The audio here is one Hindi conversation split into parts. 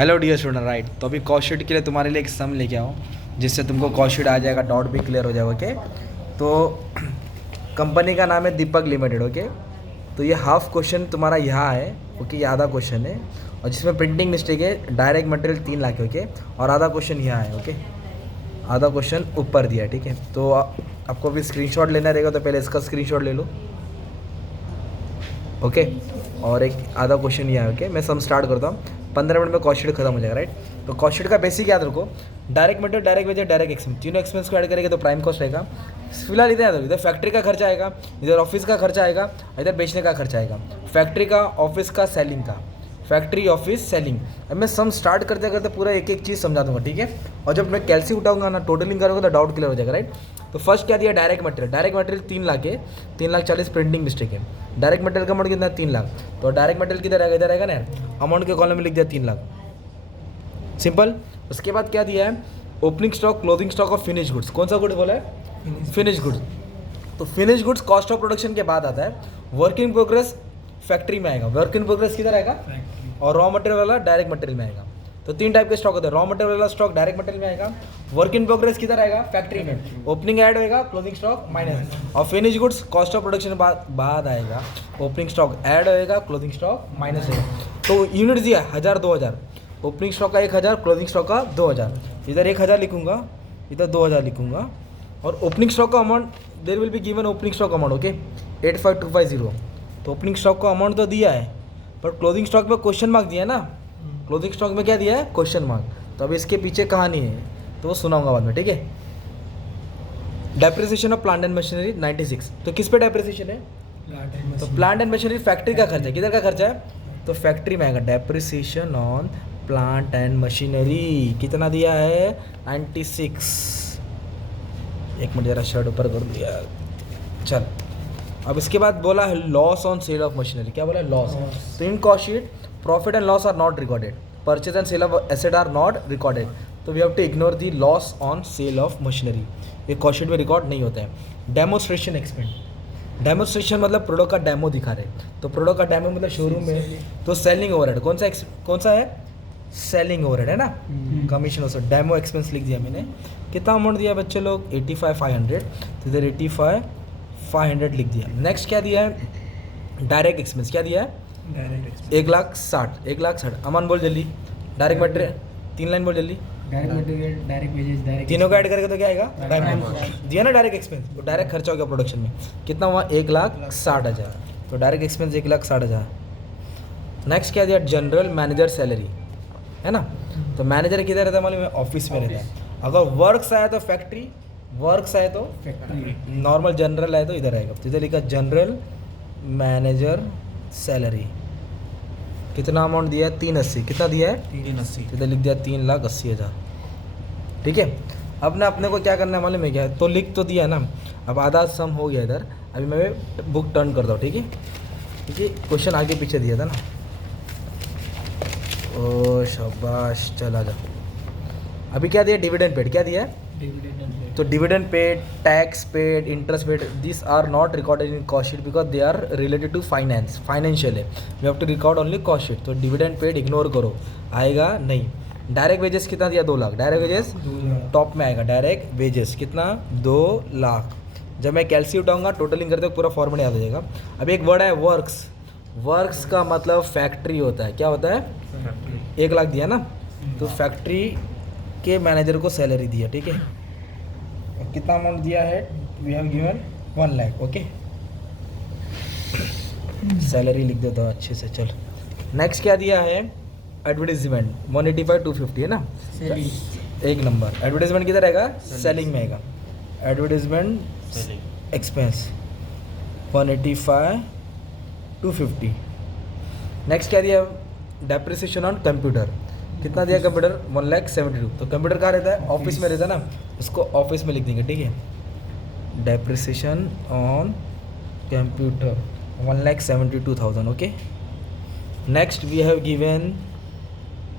Hello dear student right. तो अभी कॉस्ट शीट के लिए तुम्हारे लिए एक सम लेके आओ जिससे तुमको कॉस्ट शीट आ जाएगा, डाउट भी क्लियर हो जाएगा। ओके, तो कंपनी का नाम है दीपक लिमिटेड। ओके, तो ये हाफ क्वेश्चन तुम्हारा यहाँ है। ओके, ये आधा क्वेश्चन है और जिसमें प्रिंटिंग मिस्टेक है। डायरेक्ट मटेरियल 3 लाख है। ओके, और आधा क्वेश्चन यहाँ है। ओके, आधा क्वेश्चन ऊपर दिया है। ठीक है, तो आपको भी स्क्रीनशॉट लेना रहेगा, तो पहले इसका स्क्रीनशॉट ले लो। ओके, और एक आधा क्वेश्चन यहाँ है। ओके, मैं सम स्टार्ट करता हूँ। 15 मिनट में कॉस्ट शीट खत्म हो जाएगा। राइट, तो कॉस्ट शीट का बेसिक याद रखो, direct material, direct wages, direct expense, तीनों एक्सपेंस को ऐड करेंगे तो प्राइम कॉस्ट रहेगा। फिलहाल इधर याद रखो, इधर फैक्ट्री का खर्चा आएगा, इधर ऑफिस का खर्चा आएगा, इधर बेचने का खर्चा आएगा। फैक्ट्री का, ऑफिस का, सेलिंग का, फैक्ट्री, ऑफिस, सेलिंग। अब मैं सम स्टार्ट करते करते पूरा एक एक चीज़ समझा दूंगा। ठीक है, और जब मैं कैलसी उठाऊंगा ना, टोटलिंग करूँगा तो डाउट क्लियर हो जाएगा। राइट, तो फर्स्ट क्या दिया, direct material. Direct material 3 lakh है, 3,40,000 प्रिंटिंग मिस्टेक है। डायरेक्ट मटेरियल का अमाउंट कितना है, 3 लाख। तो डायरेक्ट मटेरियल किधर आएगा, इधर आएगा ना। अमाउंट के कॉलम में लिख दिया 3 लाख, सिंपल। उसके बाद क्या दिया है, opening stock, closing stock of finish goods. कौन सा गुड बोला है, फिनिश गुड्स। तो finish goods cost of production के बाद आता है। वर्क इन प्रोग्रेस फैक्ट्री में आएगा, वर्क इन प्रोग्रेस किधर आएगा, और रॉ मटेरियल वाला डायरेक्ट मटेरियल में आएगा। तो 3 टाइप के स्टॉक होते हैं। रॉ मटेरियल वाला स्टॉक डायरेक्ट मटेरियल में आएगा, वर्क इन प्रोग्रेस किधर आएगा, फैक्ट्री में, ओपनिंग ऐड होएगा, क्लोजिंग स्टॉक माइनस, और finish goods cost of production बाद आएगा, ओपनिंग स्टॉक ऐड होएगा, क्लोजिंग स्टॉक माइनस होएगा। तो यूनिट दिया 1000, 2000, ओपनिंग स्टॉक का 1000, क्लोजिंग स्टॉक का 2000। इधर 1000 लिखूंगा, इधर 2000 लिखूंगा, और ओपनिंग स्टॉक का amount there will be given opening stock amount. Okay, 85250। तो ओपनिंग स्टॉक का अमाउंट तो दिया है, पर क्लोजिंग स्टॉक में क्वेश्चन मार्क दिया है ना। क्लोजिंग स्टॉक में क्या दिया है, क्वेश्चन मार्क। तो अब इसके पीछे कहानी है, तो वो सुनाऊंगा बाद में। ठीक है, depreciation of plant and machinery 96। तो किस पे डेप्रिसिएशन है, तो प्लांट एंड मशीनरी फैक्ट्री का खर्चा है। किधर का खर्चा है, तो फैक्ट्री में आएगा। Depreciation on plant and machinery कितना दिया है, 96। एक मिनट जरा शर्ट ऊपर कर दिया, चल। अब इसके बाद बोला है loss on sale of machinery. क्या बोला है, लॉस। तो in cost sheet profit and loss are not recorded, purchase and sale of asset are not recorded. तो we have to ignore the loss on sale of machinery, ये कॉस्ट शीट में रिकॉर्ड नहीं होता है। डेमोस्ट्रेशन एक्सपेंस, डेमोस्ट्रेशन मतलब प्रोडक्ट का डेमो दिखा रहे, तो प्रोडक्ट का डेमो मतलब शोरूम में। तो सेलिंग ओवरहेड कौन सा है, सेलिंग ओवरहेड है ना, कमीशन। उसको डेमो एक्सपेंस लिख दिया मैंने। कितना अमाउंट दिया बच्चे लोग, 85,500। तो इधर 85,500 लिख दिया। नेक्स्ट क्या दिया है, डायरेक्ट एक्सपेंस। क्या दिया है, डायरेक्ट एक्सपेंस 1,60,000, 1,60,000। अमान बोल जल्दी, डायरेक्ट मटेरियल 3 लाइन बोल जल्दी। Direct material, direct wages, direct तीनों का ऐड करके तो क्या आएगा, दिया ना डायरेक्ट एक्सपेंस। तो डायरेक्ट खर्चा हो गया प्रोडक्शन में, कितना हुआ, 1,60,000। तो डायरेक्ट एक्सपेंस 1,60,000। नेक्स्ट क्या दिया, जनरल मैनेजर सैलरी है ना। तो मैनेजर किधर रहता है मालूम है, ऑफिस में रहता है। अगर वर्क्स आया तो फैक्ट्री, वर्क्स आए तो फैक्ट्री, नॉर्मल जनरल आए तो इधर आएगा। तो इधर लिखा जनरल मैनेजर सैलरी। कितना अमाउंट दिया है, 380। कितना दिया है, 380। तो इधर लिख दिया 3,80,000। ठीक है, अब ना अपने को क्या करना है मालूम है क्या, तो लिख तो दिया ना। अब आधा सम हो गया इधर, अभी मैं बुक टर्न करता हूँ। ठीक है, क्योंकि क्वेश्चन आगे पीछे दिया था ना। ओ शाबाश, चला जा। अभी क्या दिया, डिविडेंड पेड। क्या दिया है, डिविडेंड। तो dividend paid, tax paid, interest paid, this are not recorded in cost sheet because they are related to finance, financial है। We have to record only cost sheet. तो डिविडेंड पेड इग्नोर करो, आएगा नहीं। डायरेक्ट वेजेस कितना दिया, 2 लाख। डायरेक्ट वेजेस टॉप में आएगा, डायरेक्ट वेजेस कितना, 2 लाख। जब मैं कैलसी उठाऊंगा, टोटलिंग करते हुए पूरा फॉर्मूला याद हो जाएगा। अब एक वर्ड है वर्क्स, वर्क्स का मतलब फैक्ट्री होता है। क्या होता है, 1 लाख दिया ना, तो फैक्ट्री के मैनेजर को सैलरी दिया। ठीक है, कितना अमाउंट दिया है, we have given 1 lakh. Okay, salary लिख देता हूँ अच्छे से। चल, नेक्स्ट क्या दिया है, एडवर्टीजमेंट 185,250 है ना। एक नंबर एडवर्टीजमेंट किधर आएगा, सेलिंग में आएगा। Advertisement expense 185,250। नेक्स्ट क्या दिया, डेप्रिसिएशन ऑन कंप्यूटर। कितना दिया कंप्यूटर, 1,72,000। तो कंप्यूटर कहाँ रहता है, ऑफिस में रहता है ना, उसको ऑफिस में लिख देंगे। ठीक है, depreciation on computer 1,72,000। Okay, next we have given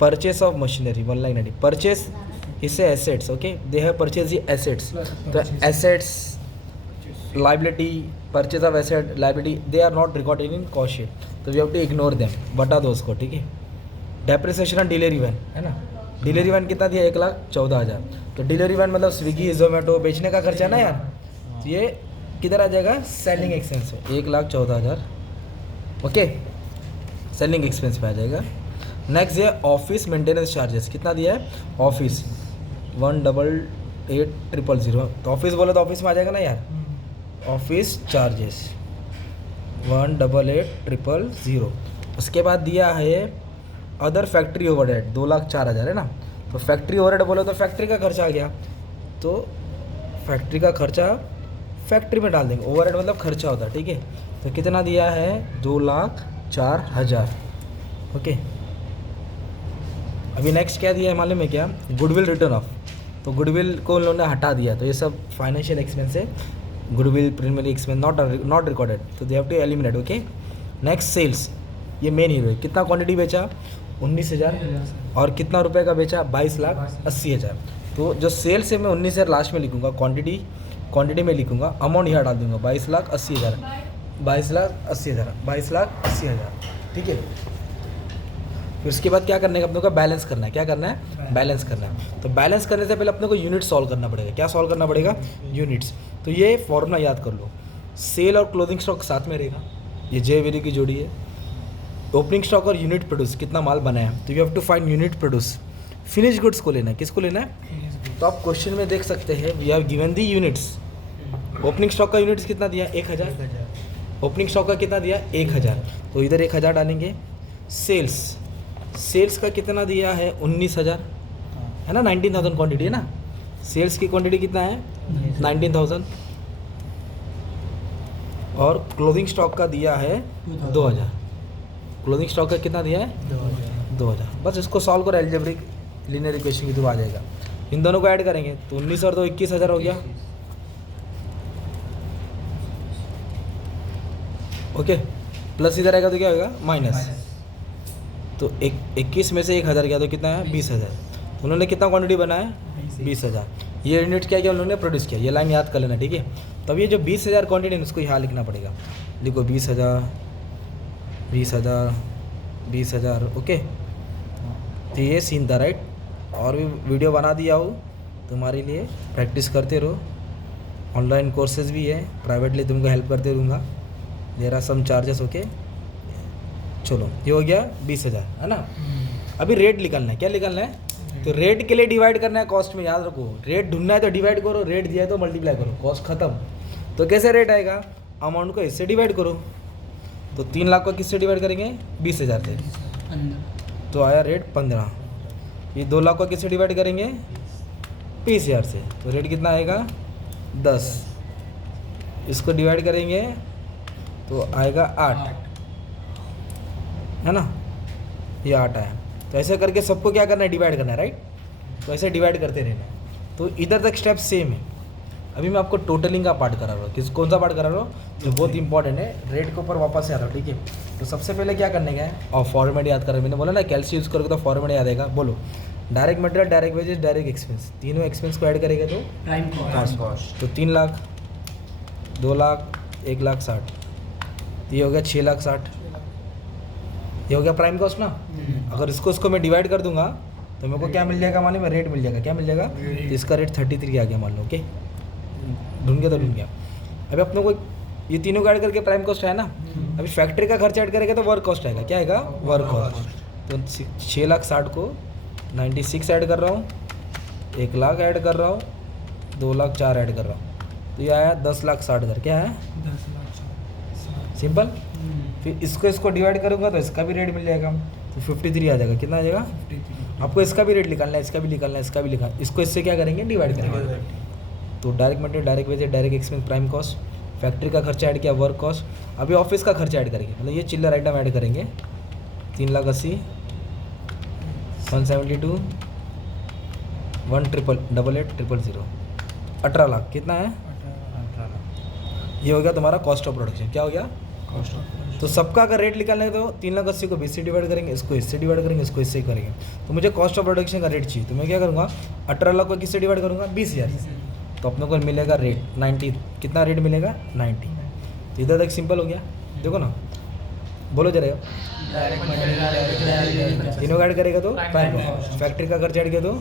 purchase of machinery 1,90,000। Purchase इससे assets. Okay, they have purchase the assets. तो assets, liability, purchase of asset, liability, they are not recorded in cost sheet. तो we have to ignore them, बता दो उसको। ठीक है, डेप्रिसिएशन ऑन डिलीवरी वैन है ना, डिलीवरी वैन कितना दिया 1,14,000। तो डिलीवरी वैन मतलब स्विगी जोमेटो बेचने का खर्चा है ना यार, तो ये किधर आ जाएगा सेलिंग एक्सपेंस है 1,14,000। ओके, सेलिंग एक्सपेंस पे आ जाएगा। नेक्स्ट है ऑफिस मेंटेनेंस चार्जेस, कितना दिया है ऑफिस 1,88,000। तो ऑफिस बोलो तो ऑफिस में आ जाएगा ना यार, ऑफिस चार्जेस 1,88,000। उसके बाद दिया है अदर फैक्ट्री ओवरहेड 2,04,000 है ना। तो फैक्ट्री ओवरहेड बोलो तो फैक्ट्री का खर्चा आ गया, तो फैक्ट्री का खर्चा फैक्ट्री में डाल देंगे, ओवरहेड मतलब खर्चा होता है, ठीक है। तो कितना दिया है 2,04,000। ओके, अभी नेक्स्ट क्या दिया है मालूम है क्या, गुडविल रिटर्न ऑफ। तो गुडविल को उन लोगों ने हटा दिया, तो ये सब फाइनेंशियल एक्सपेंस है, goodwill primary expense not recorded, तो they have to eliminate. Okay, next sales, ये मेन हीरो है। कितना क्वांटिटी बेचा 19,000 और कितना रुपए का बेचा 22,80,000। तो जो सेल्स है मैं 19,000 लास्ट में लिखूंगा, क्वांटिटी में लिखूंगा, अमाउंट यहाँ डाल दूंगा 22,80,000, 22,80,000, ठीक है। फिर उसके बाद क्या करने का अपने को बैलेंस करना है, क्या करना है बैलेंस करना है। तो बैलेंस करने से पहले अपने को यूनिट सॉल्व करना पड़ेगा, क्या सॉल्व करना पड़ेगा यूनिट्स। तो ये फॉर्मूला याद कर लो, सेल और क्लोजिंग स्टॉक साथ में रहेगा, ये जे वेरी की जोड़ी है। ओपनिंग स्टॉक और यूनिट प्रोड्यूस, कितना माल बनाया, तो you have to find unit produce. Finish goods को लेना है, किसको लेना है, तो आप क्वेश्चन में देख सकते हैं we have given the units. Opening stock का यूनिट्स कितना दिया 1,000, ओपनिंग स्टॉक का कितना दिया 1,000, तो इधर 1,000 डालेंगे। सेल्स का कितना दिया है 19,000 है ना, 19,000 क्वांटिटी है ना, सेल्स की क्वांटिटी कितना है 19,000। और क्लोजिंग स्टॉक का दिया है 2,000, क्लोजिंग स्टॉक का कितना दिया है 2,000। बस इसको सॉल्व करो, एल्जेब्रिक लीनियर इक्वेशन के थ्रू आ जाएगा। इन दोनों को ऐड करेंगे तो 19 और 2 21,000 हो गया। ओके, प्लस इधर आएगा तो क्या होगा माइनस, तो 21 में से 1,000 गया तो कितना है 20,000। तो उन्होंने कितना क्वांटिटी बनाया 20,000। ये यूनिट क्या किया उन्होंने प्रोड्यूस किया, ये लाइन याद कर लेना, ठीक है। तब ये जो 20,000 क्वांटिटी है उसको यहाँ लिखना पड़ेगा, लिखो 20,000 20,000 20,000। ओके, तो ये सीन था राइट। और भी वीडियो बना दिया हो तुम्हारे लिए, प्रैक्टिस करते रहो। ऑनलाइन कोर्सेज भी है, प्राइवेटली तुमको हेल्प करते रहूँगा, there are some charges. Okay, चलो ये हो गया 20,000 है ना। अभी रेट निकालना है, क्या निकालना है, तो रेट के लिए डिवाइड करना है कॉस्ट में, याद रखो। रेट ढूंढना है तो डिवाइड करो, रेट दिया है तो मल्टीप्लाई करो, कॉस्ट खत्म। तो कैसे रेट आएगा, अमाउंट को इससे डिवाइड करो। तो 3 लाख को किससे डिवाइड करेंगे 20,000 से, तो आया रेट 15। ये 2 लाख को किससे डिवाइड करेंगे 20,000 से, तो रेट कितना आएगा 10। इसको डिवाइड करेंगे तो आएगा 8 है ना, ये 8 आया। तो ऐसे करके सबको क्या करना है डिवाइड करना है राइट। तो ऐसे डिवाइड करते रहना है। तो इधर तक स्टेप सेम है। अभी मैं आपको टोटलिंग का पार्ट करा रहा हूँ, कौन सा पार्ट करा रहा हूँ, जो बहुत इंपॉर्टेंट है, रेट के ऊपर वापस से आ रहा हूँ, ठीक है। तो सबसे पहले क्या करने का है, और फॉर्मेट याद कर रहा है, मैंने बोला ना कैल्सी यूज़ करोगे तो फॉर्मेट याद आएगा। बोलो, direct material, direct wages, direct expense, तीनों एक्सपेंस को ऐड करेंगे तो प्राइम कॉस्ट। तो 3 लाख 2 लाख 1,60,000, ये हो गया 6,60,000, ये हो गया प्राइम कॉस्ट ना। अगर इसको मैं डिवाइड कर दूंगा तो मेरे को क्या मिल जाएगा मालूम है, रेट मिल जाएगा। क्या मिल जाएगा, तो इसका रेट 33 आ गया मान लो। ओके, ढूंढ गया तो ढूंढ गया। अभी अपने को ये तीनों को ऐड करके प्राइम कॉस्ट है ना। अभी फैक्ट्री का खर्चा ऐड करेगा तो वर्क कॉस्ट आएगा, क्या आएगा वर्क कॉस्ट। तो 6,60,000 को 96 ऐड कर रहा हूँ, 1 लाख ऐड कर रहा हूँ, 2,04,000 ऐड कर रहा हूँ, तो ये आया 10,60,000। क्या है 10 लाख सिंपल। फिर इसको डिवाइड करूँगा तो इसका भी रेट मिल जाएगा, तो 53 आ जाएगा। कितना आ जाएगा, 53। आपको इसका भी रेट निकालना है, इसका भी निकालना है, इसका भी लिखा, इसको इससे क्या करेंगे डिवाइड करेंगे। तो direct material, direct wages, direct expense, prime cost, factory का खर्चा ऐड किया, वर्क कॉस्ट। अभी ऑफिस का खर्चा ऐड करेंगे, मतलब ये चिल्लर आइटम ऐड करेंगे। 3,80,000, 172, 1,888,000, 18 लाख। कितना है 18 लाख ये हो गया तुम्हारा कॉस्ट ऑफ प्रोडक्शन। क्या हो गया कॉस्ट ऑफ। तो सबका अगर रेट निकालना है तो 3,80,000 को 20 से डिवाइड करेंगे, इसको इससे डिवाइड करेंगे, इसको इससे करेंगे। तो मुझे कॉस्ट ऑफ प्रोडक्शन का रेट चाहिए, तो मैं क्या करूँगा 18 लाख को किससे डिवाइड करूँगा 20,000। तो अपने को मिलेगा रेट 90। कितना रेट मिलेगा 90। तो इधर तक सिंपल हो गया, देखो ना। बोलो जरा, तीनों का ऐड करेगा तो प्राइम कॉस्ट, फैक्ट्री का खर्च ऐड किया तो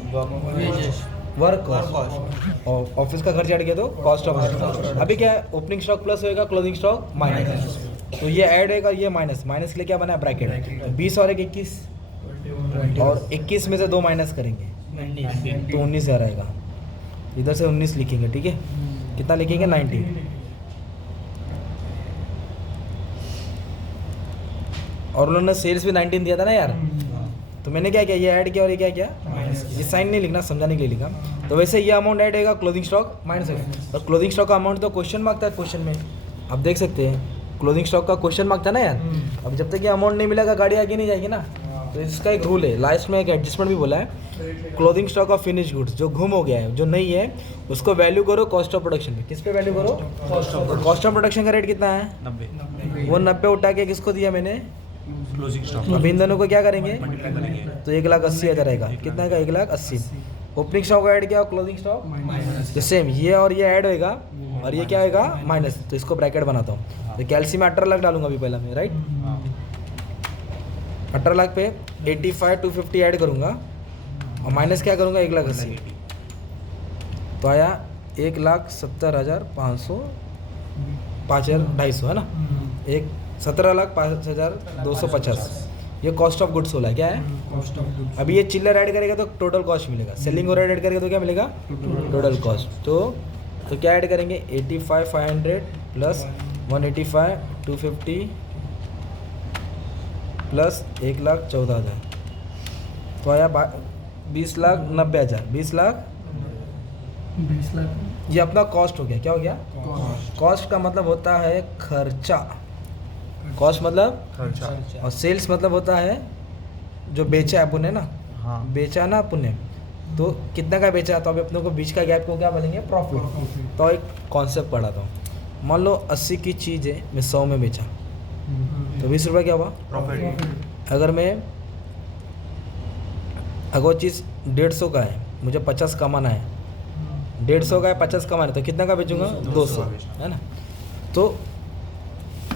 वर्क कॉस्ट, और ऑफिस का खर्च ऐड किया तो कॉस्ट ऑफ वर्क। अभी क्या है, ओपनिंग स्टॉक प्लस होएगा, क्लोजिंग स्टॉक माइनस, तो ये ऐड होएगा, ये माइनस, माइनस के लिए क्या बना है ब्रैकेट, 20 और 21, और 21 में से 2 माइनस करेंगे तो 19,000 आएगा। इधर से 19 लिखेंगे, ठीक है, कितना लिखेंगे 90। और उन्होंने सेल्स भी 19 दिया था ना यार, तो मैंने क्या किया, ये ऐड किया और ये क्या किया, ये साइन नहीं लिखना, समझाने के लिए लिखा। तो वैसे ये अमाउंट ऐड होगा, क्लोजिंग स्टॉक माइनस होगा, और क्लोजिंग स्टॉक का अमाउंट तो क्वेश्चन मांगता है, क्वेश्चन में आप देख सकते हैं क्लोजिंग स्टॉक का क्वेश्चन मांगता है ना यार। अब जब तक ये अमाउंट नहीं मिलेगा गाड़ी आगे नहीं जाएगी ना, तो इसका एक रूल है, लास्ट में एक एडजस्टमेंट भी बोला है, closing stock of finish goods जो गुम हो गया है, जो नहीं है, उसको वैल्यू करो कॉस्ट ऑफ प्रोडक्शन में। किस पे वैल्यू करो, कॉस्ट ऑफ प्रोडक्शन का रेट कितना है 90 वो 90 उठा के किसको दिया मैंने, क्लोजिंग स्टॉक अब इन दोनों को क्या करेंगे, मल्टीप्लाई करेंगे तो 1,80,000 आएगा, कितना का 1,80,000। ओपनिंग स्टॉक ऐड किया, क्लोजिंग स्टॉक तो सेम, ये और ये ऐड होएगा और ये क्या होएगा माइनस, तो इसको ब्रैकेट बनाता हूँ। तो कैल्सी में 18 लाख डालूंगा अभी पहला मैं, राइट, 18 लाख पे 85,250 ऐड करूँगा और माइनस क्या करूँगा 1,80,000, तो आया 1,70,500, 5,250 है ना, 17,05,250, ये कॉस्ट ऑफ गुड्स होला है, क्या है। कॉस्ट ऑफ गुड्स अभी ये चिल्लर ऐड करेगा तो टोटल कॉस्ट मिलेगा, सेलिंग ओवरहेड ऐड करेगा तो क्या मिलेगा टोटल कॉस्ट। तो क्या ऐड करेंगे 85,500 प्लस 185,250 प्लस 1,14,000, तो आया 20,90,000, 20 लाख, 20 लाख ये अपना कॉस्ट हो गया। क्या हो गया, कॉस्ट कॉस्ट का मतलब होता है खर्चा, कॉस्ट मतलब, खर्चा और सेल्स मतलब होता है जो बेचा है अपन ने ना, हाँ बेचा ना अपन ने, तो कितना का बेचा, तो अभी अपने को बीच का गैप को क्या बोलेंगे प्रॉफिट। तो एक कॉन्सेप्ट पढ़ाता हूँ, मान लो 80 की चीज़ है, मैं 100 में बेचा, तो 20 रुपये क्या हुआ प्रॉफिट अगर वो चीज़ 150 का है, मुझे 50 कमाना है, 150 का है 50 कमाना है, तो कितना का बेचूंगा 200, है ना। तो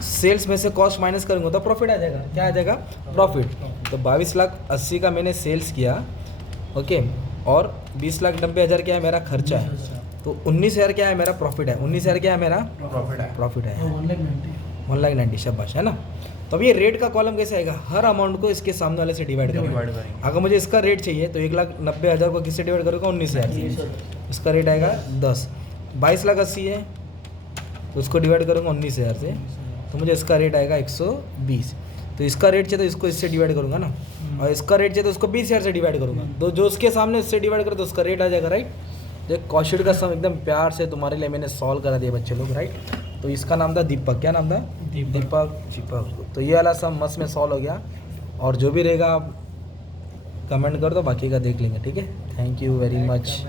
सेल्स में से कॉस्ट माइनस करूँगा तो प्रॉफिट आ जाएगा, क्या आ जाएगा प्रॉफिट। तो 22,80,000 का मैंने सेल्स किया, ओके, और 20,90,000 क्या है मेरा खर्चा है, तो 19,000 क्या है मेरा प्रॉफिट है, 19,000 क्या है मेरा प्रॉफिट है 1,90,000, शाबाश, है ना। तो अब ये रेट का कॉलम कैसे आएगा, हर अमाउंट को इसके सामने वाले से डिवाइड करेंगे। अगर मुझे इसका रेट चाहिए तो 1,90,000 को किससे डिवाइड करूँगा 19,000 से, इसका रेट आएगा 10। 22,80,000 है तो उसको डिवाइड करूँगा 19,000 से, तो मुझे इसका रेट आएगा 120। तो इसका रेट चाहिए तो इसको इससे डिवाइड करूँगा ना, और इसका रेट चाहिए तो उसको 20,000 से डिवाइड करूँगा, तो जो उसके सामने उससे डिवाइड करो तो उसका रेट आ जाएगा, राइट। तो कॉस्ट शीट का सम एकदम प्यार से तुम्हारे लिए मैंने सॉल्व करा दिया बच्चे लोग, राइट। तो इसका नाम था दीपक, क्या नाम था दीपक। तो ये वाला सम मस्त में सॉल्व हो गया, और जो भी रहेगा आप कमेंट कर दो, बाकी का देख लेंगे, ठीक है। Thank you very much.